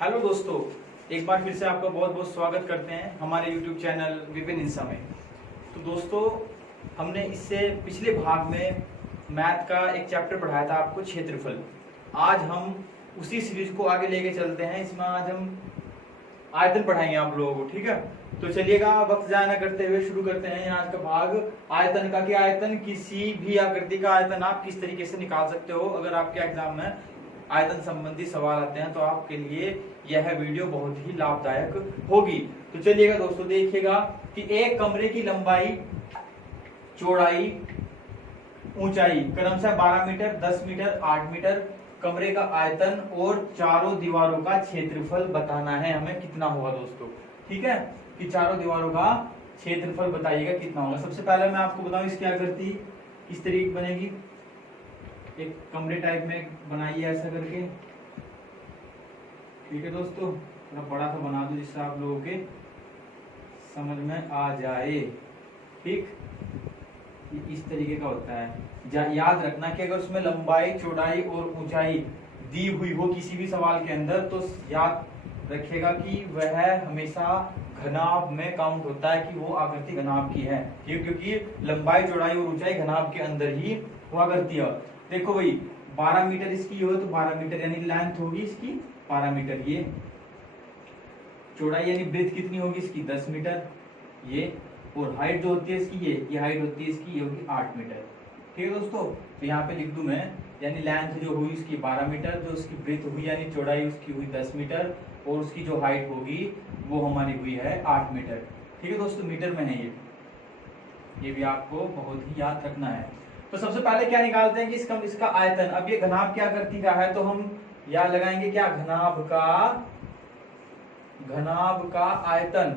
Hello दोस्तों, एक बार फिर से आपका बहुत बहुत स्वागत करते हैं हमारे YouTube चैनल विपिन इंसा में। तो दोस्तों, हमने इससे पिछले भाग में मैथ का एक चैप्टर पढ़ाया था आपको, क्षेत्रफल। आज हम उसी सीरीज को आगे लेके चलते हैं। इसमें आज हम आयतन पढ़ाएंगे आप लोगों को, ठीक है। तो चलिएगा, वक्त जाया ना करते हुए शुरू करते हैं आज का भाग आयतन का। कि आयतन, किसी भी आकृति का आयतन आप किस तरीके से निकाल सकते हो। अगर आपके एग्जाम में आयतन संबंधी सवाल आते हैं तो आपके लिए यह वीडियो बहुत ही लाभदायक होगी। तो चलिएगा दोस्तों, देखिएगा कि एक कमरे की लंबाई, चौड़ाई, ऊंचाई क्रमशः 12 मीटर, 10 मीटर, 8 मीटर, कमरे का आयतन और चारों दीवारों का क्षेत्रफल बताना है हमें। कितना होगा दोस्तों, ठीक है, कि चारों दीवारों का क्षेत्रफल बताइएगा कितना होगा। सबसे पहले मैं आपको बताऊं इसकी आकृति किस तरीके बनेगी। एक कमरे टाइप में बनाइए ऐसा करके, ठीक है दोस्तों। थोड़ा बड़ा सा बना दो जिससे आप लोगों के समझ में आ जाए, ठीक। ये इस तरीके का होता है। याद रखना कि अगर उसमें लंबाई, चौड़ाई और ऊंचाई दी हुई हो किसी भी सवाल के अंदर, तो याद रखिएगा कि वह हमेशा घनाभ में काउंट होता है, कि वो आकृति घनाभ की है, ठीक। क्योंकि लंबाई, चौड़ाई और ऊंचाई घनाभ के अंदर ही हुआ करती है। देखो भाई, 12 मीटर इसकी हो तो 12 मीटर यानी लेंथ होगी इसकी 12 मीटर। ये चौड़ाई यानी ब्रेथ कितनी होगी इसकी 10 मीटर। ये और हाइट जो होती है इसकी, ये हाइट होती है इसकी, ये होगी 8 मीटर, ठीक है दोस्तों। तो यहाँ पे लिख दूं मैं, यानी लेंथ जो हुई इसकी 12 मीटर, जो उसकी ब्रेथ हुई यानी चौड़ाई उसकी हुई 10 मीटर, और उसकी जो हाइट होगी वो हमारी हुई है 8 मीटर, ठीक है दोस्तों। मीटर में है ये भी आपको बहुत ही याद रखना है। तो सबसे पहले क्या निकालते हैं कि इसका आयतन। अब ये घनाभ की आकृति का है तो हम याद लगाएंगे क्या, घनाभ का आयतन।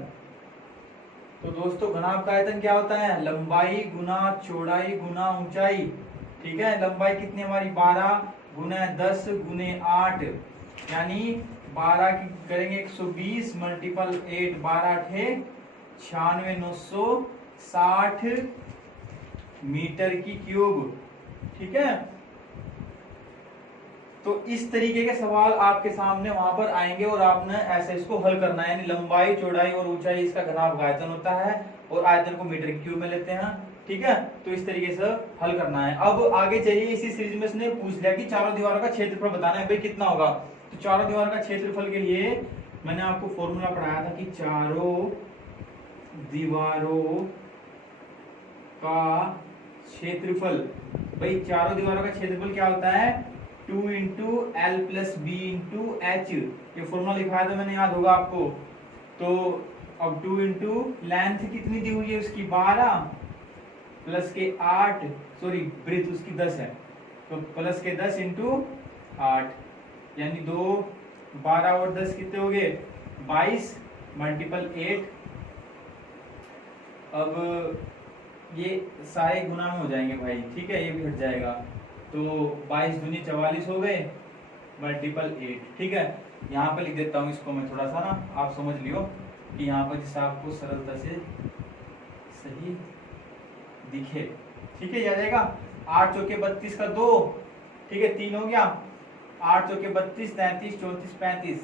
तो दोस्तों, घनाभ का आयतन क्या होता है, लंबाई गुना चौड़ाई गुना ऊंचाई, ठीक है। लंबाई कितनी हमारी 12 गुना 10 गुने 8, यानी 12 की करेंगे 120 मल्टीपल 8, 12 8 96 960 मीटर की क्यूब, ठीक है। तो इस तरीके के सवाल आपके सामने वहां पर आएंगे और आपने ऐसे इसको हल करना है। यानी लंबाई, चौड़ाई और ऊंचाई इसका घनाभ का आयतन होता है, और आयतन को मीटर की क्यूब में लेते हैं, ठीक है। तो इस तरीके से हल करना है। अब आगे चलिए, इसी सीरीज में इसने पूछ लिया कि चारों दीवारों का क्षेत्रफल बताना है, भाई कितना होगा। तो चारों दीवारों का क्षेत्रफल के लिए मैंने आपको फॉर्मूला पढ़ाया था कि चारों दीवारों का क्षेत्रफल, भाई चारों दीवारों का क्षेत्रफल क्या होता है, 2 into L plus B into H. ये फॉर्मूला लिखाया था मैंने, याद होगा आपको। तो अब 2 इंटू लेंथ कितनी दी हुई है उसकी 12 प्लस के 8, सॉरी ब्रेथ उसकी 10 है, तो प्लस के 10 इंटू 8, यानी 2 12 और 10 कितने हो गए 22 मल्टीपल 8। अब ये सारे गुना में हो जाएंगे भाई, ठीक है, ये भी हट जाएगा। तो 22 दूनी 44 हो गए मल्टीपल 8, ठीक है। यहाँ पे लिख देता हूँ इसको मैं थोड़ा सा ना, आप समझ लियो कि यहाँ पर जिससे आपको सरलता से सही दिखे, ठीक है। ये आ जाएगा 8 चौके 32 का 2, ठीक है, 3 हो गया। 8 चौके 32, 33 34 35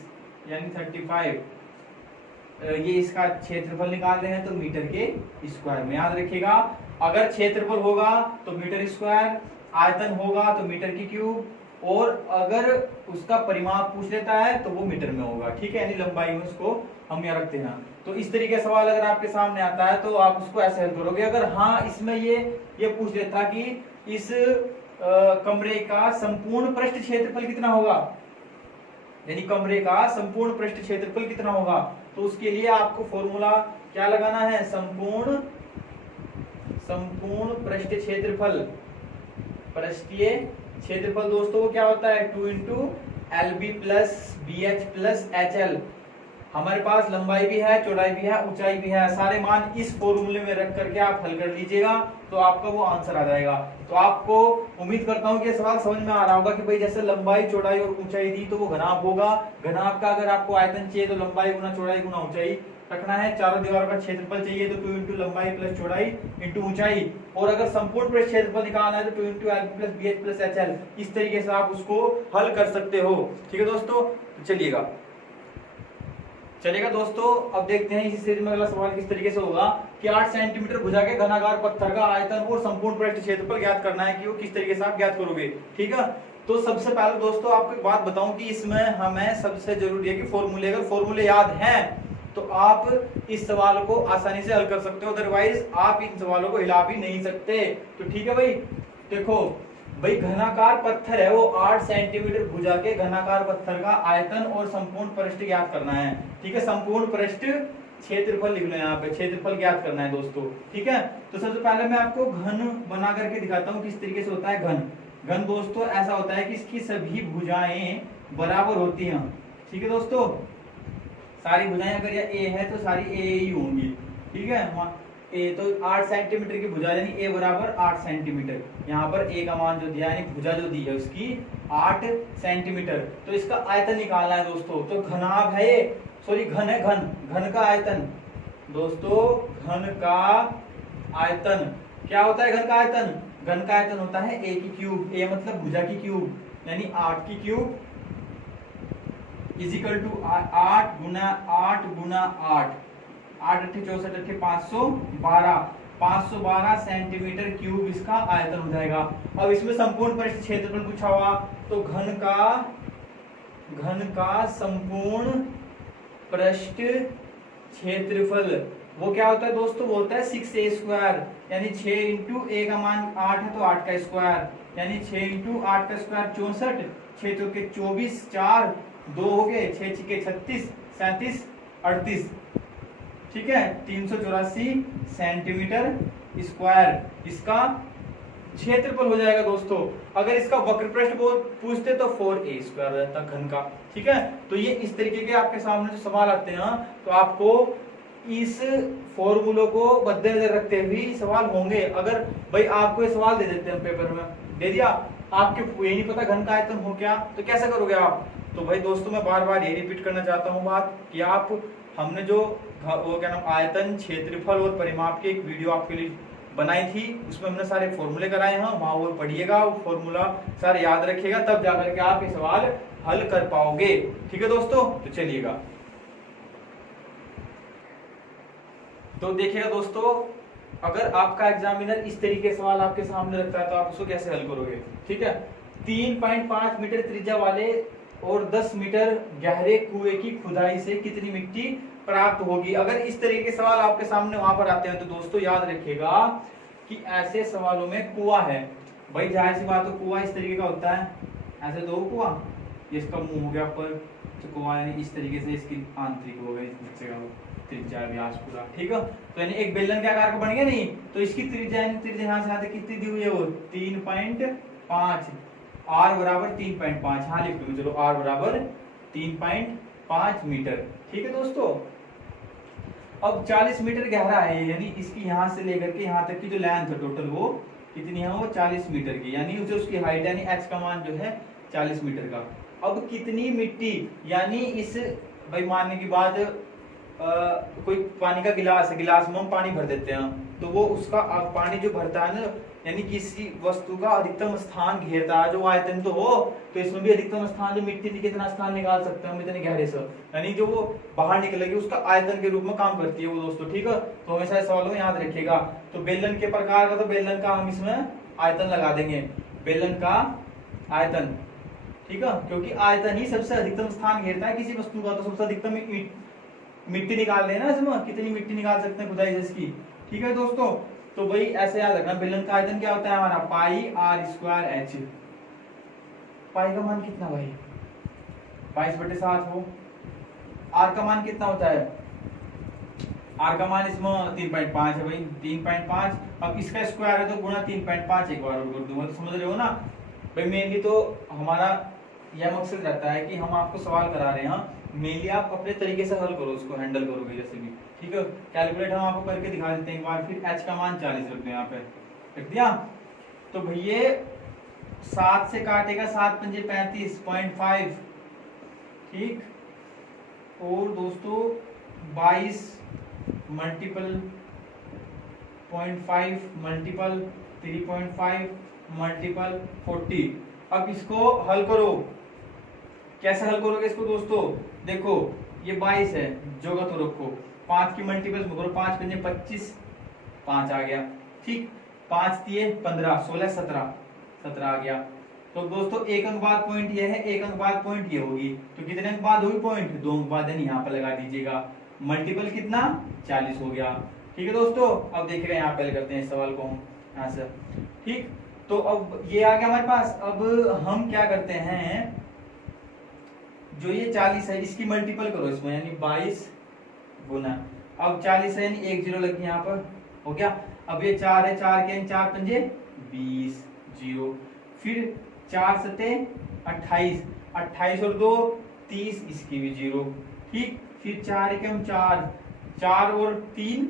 यानी 35। ये इसका क्षेत्रफल निकाल रहे हैं तो मीटर के स्क्वायर में। याद रखिएगा, अगर क्षेत्रफल होगा तो मीटर स्क्वायर, आयतन होगा तो मीटर की क्यूब, और अगर उसका परिमाप पूछ लेता है तो वो मीटर में होगा, ठीक है, यानी लंबाई में उसको हम यहाँ रखते हैं। तो इस तरीके का सवाल अगर आपके सामने आता है तो आप उसको ऐसे हल करोगे। अगर हाँ इसमें ये पूछ लेता कि इस कमरे का संपूर्ण पृष्ठ क्षेत्रफल कितना होगा, यानी कमरे का संपूर्ण पृष्ठ क्षेत्रफल कितना होगा, तो उसके लिए आपको फॉर्मूला क्या लगाना है, संपूर्ण पृष्ठ क्षेत्रफल। पृष्ठीय क्षेत्रफल दोस्तों क्या होता है, 2 into L B plus B H plus H L. हमारे पास लंबाई भी है, चौड़ाई भी है, ऊंचाई भी है, सारे मान इस फॉर्मूले में रख करके आप हल कर लीजिएगा तो आपका वो आंसर आ जाएगा। तो आपको उम्मीद करता हूं कि सवाल समझ में आ रहा होगा कि भाई जैसे लंबाई, चौड़ाई और ऊंचाई दी तो वो घनाभ होगा। घनाभ का अगर आपको आयतन चाहिए तो लंबाई गुना चौड़ाई गुना ऊंचाई रखना है। चारों दीवारों का क्षेत्रफल चाहिए तो 2 इंटू लंबाई प्लस चौड़ाई इंटू ऊंचाई, और अगर संपूर्ण पृष्ठ क्षेत्रफल निकालना है तो 2 into L plus B H plus H L. इस तरीके से आप उसको हल कर सकते हो, ठीक है दोस्तों। तो चलिएगा चलेगा दोस्तों। अब देखते हैं इसी सीरीज में अगला सवाल किस तरीके से होगा कि 8 सेंटीमीटर भुजा के घनाकार पत्थर का आयतन और संपूर्ण पृष्ठ क्षेत्रफल ज्ञात करना है कि वो किस तरीके से आप ज्ञात करोगे। ठीक है, तो सबसे पहले दोस्तों आपको एक बात बताऊं कि इसमें हमें सबसे जरूरी है कि फॉर्मूले, अगर फॉर्मूले याद हैं तो आप इस सवाल को आसानी से हल कर सकते हो, अदरवाइज आप इन सवालों को हिला भी नहीं सकते। तो ठीक है भाई, देखो भाई घनाकार पत्थर है वो 8 सेंटीमीटर भुजा के घनाकार पत्थर का आयतन और संपूर्ण पृष्ठ ज्ञात करना है। ठीक है, संपूर्ण पृष्ठ क्षेत्रफल लिख लो, यहाँ पे क्षेत्रफल ज्ञात करना है दोस्तों। ठीक है, तो सबसे पहले मैं आपको घन बना करके दिखाता हूँ किस तरीके से होता है घन। घन दोस्तों ऐसा होता है कि इसकी सभी भुजाएं बराबर होती हैं। ठीक है दोस्तों, सारी भुजाएं अगर यह ए है तो सारी ए ही होंगी। ठीक है, ए तो 8 सेंटीमीटर की भुजा यानी ए बराबर 8 सेंटीमीटर। यहाँ पर ए का मान जो दिया यानी भुजा जो दी है उसकी 8 सेंटीमीटर। तो इसका आयतन निकालना है दोस्तों। तो घनाभ है ये, सॉरी घन है, घन का आयतन दोस्तों, घन का आयतन क्या होता है? घन का आयतन, घन का आयतन होता है ए की क्यूब। ए मतलब भुजा की क्यूब यानी 8 की क्यूब इज इक्वल टू 8 गुना 8 गुना 8, 8 अट्ठे 64 अट्ठे 512 सेंटीमीटर क्यूब इसका आयतन हो जाएगा। अब इसमें संपूर्ण पृष्ठ क्षेत्रफल पूछा हुआ तो घन का संपूर्ण पृष्ठ क्षेत्रफल वो क्या होता है दोस्तों? वो होता है 6a स्क्वायर यानी 6 इंटू ए का मान 8 है तो 8 का स्क्वायर यानी 6 इंटू 8 का स्क्वायर 64, 6 चौके 24, 4 2 हो गए, 6 छिके 36, 37 38। ठीक है, 384 सेंटीमीटर स्क्वायर इसका क्षेत्रफल हो जाएगा दोस्तों। अगर इसका वक्र पृष्ठ पूछते तो 4a स्क्वायर रहता घन का। ठीक है, तो ये इस तरीके के आपके सामने जो सवाल आते हैं तो आपको इस फॉर्मूलों को मद्देनजर रखते हुए सवाल होंगे। अगर भाई आपको ये सवाल दे देते हैं पेपर में, दे दिया आपके ये नहीं पता घन का आयतन हो क्या, तो कैसा करोगे आप? तो भाई दोस्तों मैं बार बार ये रिपीट करना चाहता हूँ बात कि आप हमने जो वो क्या नाम आयतन, क्षेत्रफल और परिमाप की एक वीडियो आपके लिए बनाई थी, उसमें हमने सारे फॉर्मूले कराए हैं, वहां वो पढ़िएगा, वो फॉर्मूला सारे याद रखिएगा, तब जाकर के आप ये सवाल हल कर पाओगे। ठीक है दोस्तों, तो चलिएगा। तो देखिएगा दोस्तों, अगर आपका एग्जामिनर इस तरीके सवाल आपके सामने रखता है तो आप उसको कैसे हल करोगे। ठीक है, 3.5 मीटर त्रिज्या वाले और 10 मीटर गहरे कुएं की खुदाई से कितनी मिट्टी प्राप्त होगी? अगर इस तरीके के सवाल आपके सामने वहां पर आते हैं तो दोस्तों याद रखिएगा कि ऐसे सवालों में कुआं है। भाई जाहिर सी बात, तो कुआं इस तरीके का होता है, ऐसे दो कुआं, इसका मुंह हो गया ऊपर, तो कुआं यानी इस तरीके से इसकी आंतरिक हो गई, त्रिज्या व्यास पूरा। ठीक है, तो यानी एक बेलन के आकार का बन गया नहीं, तो इसकी त्रिज्या यहाँ से आते कितनी दी हुई है? वो 3.5, r बराबर 3.5। हाँ लिख लो, चलो r बराबर 3.5 मीटर। ठीक है दोस्तों, अब 40 मीटर गहरा है यानी इसकी यहाँ से लेकर के यहाँ तक की जो लेंथ है टोटल वो कितनी है? वो 40 मीटर की, यानी जो उसकी हाइट यानी h का मान जो है 40 मीटर का। अब कितनी मिट्टी, यानी इस भाई मानने की बात कोई पानी का गिलास है, गिलास में हम पानी भर देते हैं तो वो उसका पानी जो भरता है ना, यानी किसी वस्तु का अधिकतम स्थान घेरता है जो आयतन तो हो, तो इसमें भी अधिकतम स्थान जो मिट्टी कितना स्थान निकाल सकते हैं हम इतने गहरे से, यानी जो वो बाहर निकलेगी उसका आयतन के रूप में काम करती है वो दोस्तों। ठीक है, तो हमेशा सवालों में याद रखिएगा। तो बेलन के प्रकार का, तो बेलन का हम इसमें आयतन लगा देंगे, बेलन का आयतन। ठीक है, क्योंकि आयतन ही सबसे अधिकतम स्थान घेरता है किसी वस्तु का, तो सबसे अधिकतम मिट्टी निकाल लेना इसमें, कितनी मिट्टी निकाल सकते हैं खुदाई से इसकी। ठीक है दोस्तों, तो भाई ऐसे याद रखना, बेलन का आयतन क्या होता है हमारा? पाई r स्क्वायर h। पाई का मान कितना भाई? 22/7 हो। r का मान कितना होता है? r का मान इसमें 3.5 है भाई, 3.5। अब इसका स्क्वायर है तो गुणा 3.5 एक बार और कर दूंगा, तो समझ रहे हो ना भाई। मेनली तो हमारा यह मकसद रहता है कि हम आपको सवाल करा रहे हैं, मेनली आप अपने तरीके से हल करो, उसको हैंडल करोगे जैसे भी। ठीक है, कैलकुलेट हम आपको करके दिखा देते हैं एक बार। फिर h का मान 40 रख दो, यहाँ पे रख दिया। तो भैया 7 से काटेगा, 7 पंजे 35.5। ठीक, और दोस्तों 22 मल्टीपल 0.5 मल्टीपल 3.5 मल्टीपल 40। अब इसको हल करो, कैसे हल करोगे इसको दोस्तों? देखो ये 22 है, जोगा तो रखो, 5 की मल्टीपल्स में करो, 5 पंजे 25, 5 आ गया, ठीक, 5 दिए 15, 16, 17, 17 आ गया। तो दोस्तों एक अंक बाद पॉइंट ये है, एक अंक बाद पॉइंट ये होगी, तो कितने अंक बाद होगी पॉइंट, 2 अंक बाद, यानी यहाँ पर लगा दीजिएगा। मल्टीपल कितना, 40 हो गया। ठीक है दोस्तों, अब देखिएगा यहाँ पे करते हैं इस सवाल को हम यहाँ से, ठीक। तो अब ये आ गया हमारे पास। अब हम क्या करते हैं, जो ये 40 है इसकी मल्टीपल करो इसमें, यानी 22 गुना, अब 40 है यानी 1 जीरो लगी यहाँ पर, हो गया। अब ये 4 है, 4 के 4 पंजे 20, जीरो, फिर 4 सते 28, 28 और 2 30, इसकी भी जीरो, ठीक। फिर 4 के 4, 4 और 3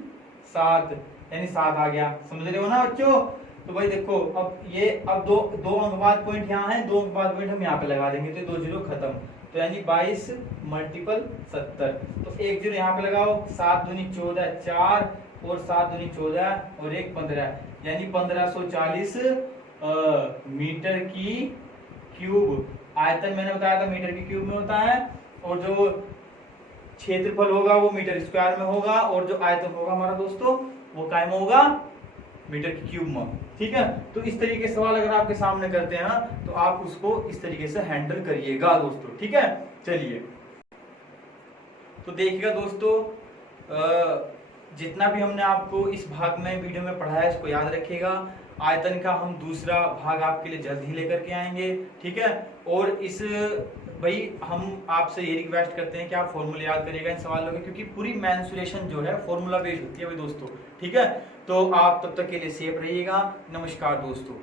7, यानी 7 आ गया, समझ रहे हो ना बच्चों। तो भाई देखो, अब ये अब दो अंक बाद पॉइंट यहाँ है, 2 अंक बाद पॉइंट हम यहाँ पे लगा देंगे, तो 2 जीरो खत्म, तो यानी 22 मल्टीपल 70, तो 1 जीरो यहाँ पे लगाओ, 7 दूनी 14, 4 और 7 दूनी 14 और 1 15, यानी 1540 मीटर की क्यूब। आयतन मैंने बताया था मीटर की क्यूब में होता है, और जो क्षेत्रफल होगा वो मीटर स्क्वायर में होगा, और जो आयतन होगा हमारा दोस्तों वो काय में होगा, मीटर की क्यूब में, ठीक है। तो इस तरीके से सवाल अगर आपके सामने करते हैं ना, तो आप उसको इस तरीके से हैंडल करिएगा दोस्तों, ठीक है। चलिए, तो देखिएगा दोस्तों, जितना भी हमने आपको इस भाग में वीडियो में पढ़ाया इसको याद रखिएगा। आयतन का हम दूसरा भाग आपके लिए जल्द ही लेकर के आएंगे, ठीक है। और इस भाई हम आपसे ये रिक्वेस्ट करते हैं कि आप फॉर्मूला याद करिएगा इन सवालों के, क्योंकि पूरी मेंसुरेशन जो है फॉर्मूला बेस्ड होती है भाई दोस्तों, ठीक है। तो आप तब तक के लिए सेफ रहिएगा। नमस्कार दोस्तों।